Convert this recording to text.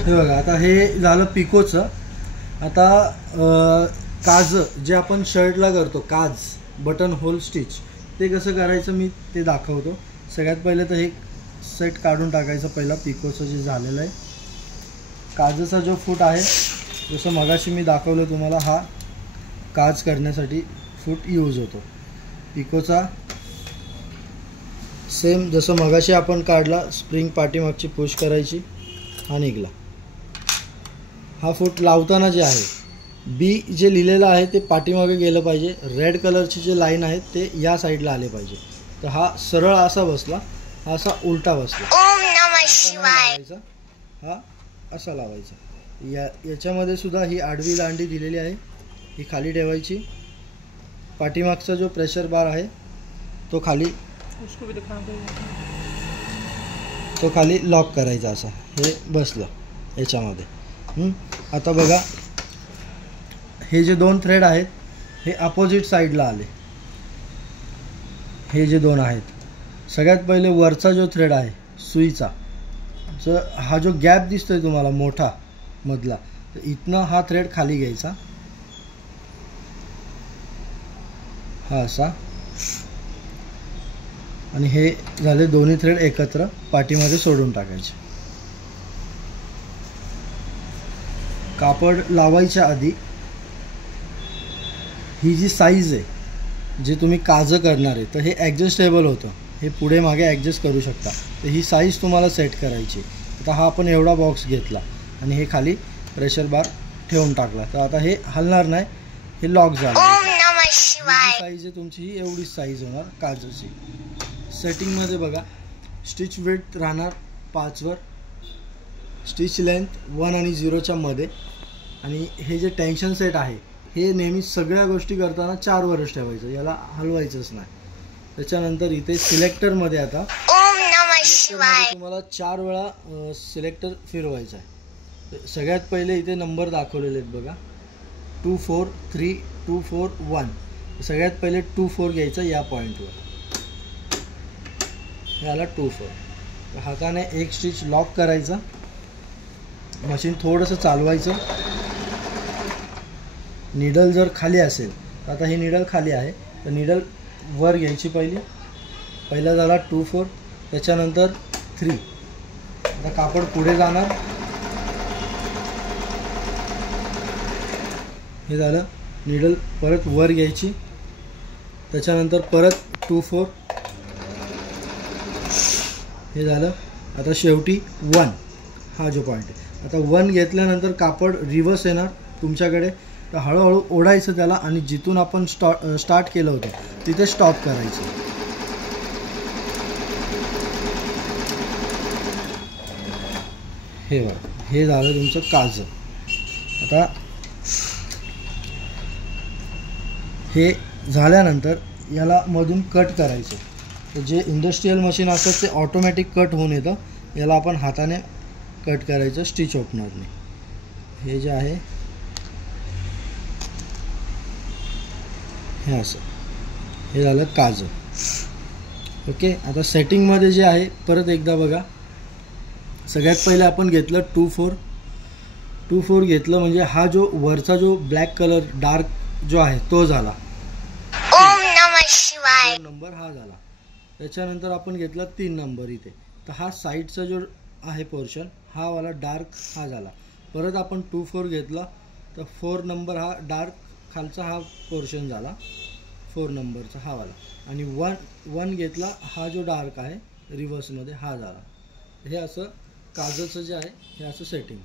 हे बघा, आता हे झालं पिकोचं. आता काज जे आपण शर्टला करतो, काज बटन होल स्टिच, ते कसं करायचं मी ते दाखवतो. सगळ्यात पहिले तर हे सेट काढून टाकायचं पहिला पिकोचं जे झालेलं आहे. काजचा जो फूट आहे, जसं मगाशी मी दाखवलं तुम्हाला, हा काज करण्यासाठी फूट यूज होतो. पिकोचा सेम जसं मगाशी आपण काढला, स्प्रिंग पाठीमागची पुश करायची, हा निघला. हा फूट लावताना जे आहे, बी जे लिहिलेलं आहे ते पाठीमागे गेलं पाहिजे. रेड कलरचे जे लाईन आहेत ते या साईडला आले पाहिजे. तर हा सरळ असा बसला, हा असा उलटा बसला. लावायचा, हा असा लावायचा. याच्यामध्ये सुद्धा ही आडवी दांडी दिलेली आहे, ही खाली ठेवायची. पाठीमागचा जो प्रेशर बार आहे तो खाली लॉक करायचा. असा हे बसलं याच्यामध्ये. आता बघा, हे जे दोन थ्रेड आहेत हे अपोजिट साईडला आले. हे जे दोन आहेत, सगळ्यात पहिले वरचा जो थ्रेड आहे सुईचा, जर हा जो गॅप दिसतोय तुम्हाला मोठा मधला, तर इथनं हा थ्रेड खाली घ्यायचा, हा असा. आणि हे झाले दोन्ही थ्रेड एकत्र पाठीमध्ये सोडून टाकायचे. कापड लावायच्या आधी ही जी साईज आहे, जे तुम्ही काजं करणार आहे, तर हे ॲडजस्टेबल होतं, हे पुढे मागे ॲडजस्ट करू शकता. तर ही साईज तुम्हाला सेट करायची. आता हा आपण एवढा बॉक्स घेतला आणि हे खाली प्रेशर बार ठेवून टाकला, तर आता हे हलणार नाही, हे लॉक झालं. साईज आहे तुमची, ही एवढीच साईज होणार काजची. सेटिंगमध्ये बघा, स्टिच विड्थ राहणार 5 वर, स्टिच लेंथ 1 आणि 0च्या मध्ये. आणि हे जे टेन्शन सेट आहे, हे नेहमी सगळ्या गोष्टी करताना 4 वरच ठेवायचं, याला हलवायचंच नाही. त्याच्यानंतर इथे सिलेक्टरमध्ये आता तुम्हाला 4 वेळा सिलेक्टर फिरवायचा आहे. सगळ्यात पहिले इथे नंबर दाखवलेले आहेत बघा, 2 4 3 2 4 1. सगळ्यात पहिले 2 4 घ्यायचं या पॉईंटवर, याला 2 4. हाताने एक स्टिच लॉक करायचा, मशीन थोडंसं चालवायचं. निडल जर खाली असेल, आता ही निडल खाली आहे, तर निडल वर घ्यायची पहिला झाला 2 4, त्याच्यानंतर 3. आता कापड पुढे जाणार, हे झालं. निडल परत वर घ्यायची, त्याच्यानंतर परत 2 4, हे झालं. आता शेवटी 1, हा जो पॉईंट आहे. आता 1 घेतल्यानंतर कापड रिवर्स येणार तुमच्याकडे, तर हळूहळू ओढायचं त्याला आणि जिथून आपण स्टार्ट केलं होतं तिथे स्टॉप करायचं. हे बघा, हे झालं तुमचं काज. आता हे झाल्यानंतर याला मधून कट करायचं. तर जे इंडस्ट्रियल मशीन असतं ते ऑटोमॅटिक कट होऊन येतं, याला आपण हाताने कट करायचं स्टिच ओपनरने. हे जे आहे हे असं, हे झालं काज. ओके. आता सेटिंगमध्ये जे आहे परत एकदा बघा, सगळ्यात पहिले आपण घेतलं 2 4 घेतलं, म्हणजे हा जो वरचा जो ब्लॅक कलर डार्क जो आहे तो झाला, नंबर हा झाला. त्याच्यानंतर आपण घेतला 3 नंबर इथे, तर हा साईडचा जो आहे पोर्शन, हा वाला डार्क हा झाला. परत आपण 2 4 घेतला, तर 4 नंबर हा डार्क खालचा हा पोर्शन झाला, 4 नंबरचा हा वाला. आणि 1 घेतला, हा जो डार्क आहे रिव्हर्समध्ये हा झाला. हे असं काजचं जे आहे हे असं सेटिंग.